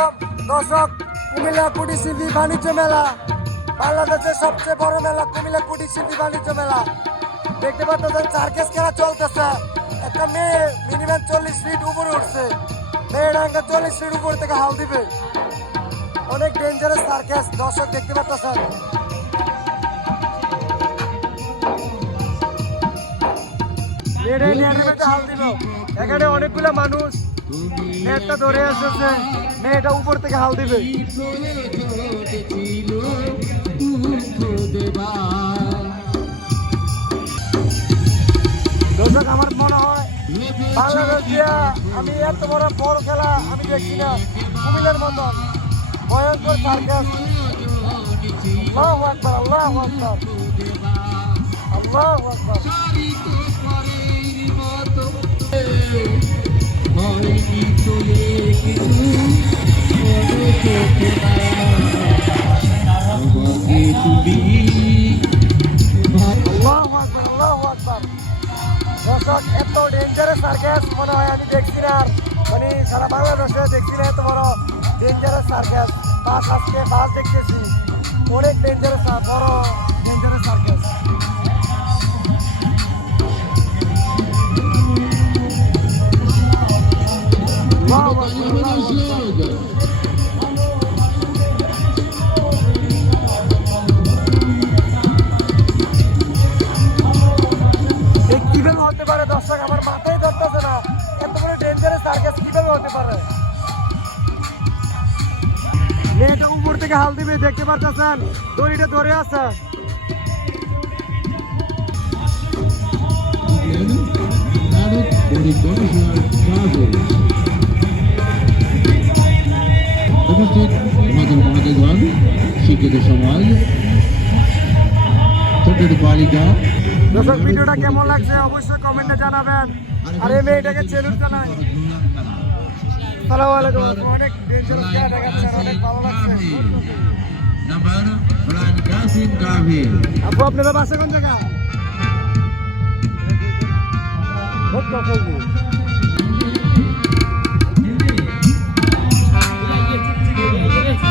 আলাইকুম দর্শক, কুমিল্লা কুটিশিল্পী বাণিজ্য মেলা, বাংলাদেশের সবচেয়ে বড় মেলা কুমিল্লা কুটিশিল্পী বাণিজ্য মেলা। দেখতে পাচ্ছেন সার্কাস খেলা চলতেছে। একটা মেয়ে মিনিমাম 40 ফিট উপরে উঠছে, মেয়েটা 40 ফিট উপর থেকে হাল দিবে। অনেক ডেঞ্জারাস সার্কাস দর্শক দেখতে পাচ্ছেন। হাল দিল, এখানে অনেকগুলো মানুষ মেয়েটা ধরে আসছে, মেয়েটা উপর থেকে হাল দিবে। দর্শক আমার মনে হয় বাংলাদেশ দিয়া আমি এত বড় খেলা আমি দেখছি না। কুমিল্লার মতন ভয়ঙ্কর সার্কাস। আল্লাহু আকবার, আল্লাহু আকবার, আল্লাহু আকবার। দর্শক এত ডেঞ্জারাস সার্কাস মনে হয় আমি দেখছি না, মানে সারা বাংলাদেশে দেখছি না এত বড় ডেঞ্জারাস সার্কাস। আজকে দেখতেছি অনেক ডেঞ্জারাস বড় ডেঞ্জারাস সার্কাস। কিভাবে হতে পারে দর্শক, আমার মাথায় ধরতেছে না এত বড় ডেঞ্জারাস সার্কাস কিভাবে হতে পারে। মেয়েটা উপর থেকে হাল দিবে, দেখতে পাচ্ছেন দড়িটা ধরে আছে। শিক্ষিত সমাজ, ছোট বালিকা। দর্শক ভিডিওটা কেমন লাগছে অবশ্যই কমেন্টে জানাবেন। আর এই মেয়েটাকে চেলুন জানাই। আসসালামু আলাইকুম। অনেক ডেঞ্জারাস খেলা দেখাচ্ছেন, অনেক ভালো লাগছে। আপু আপনারা বাসা কোন জায়গা?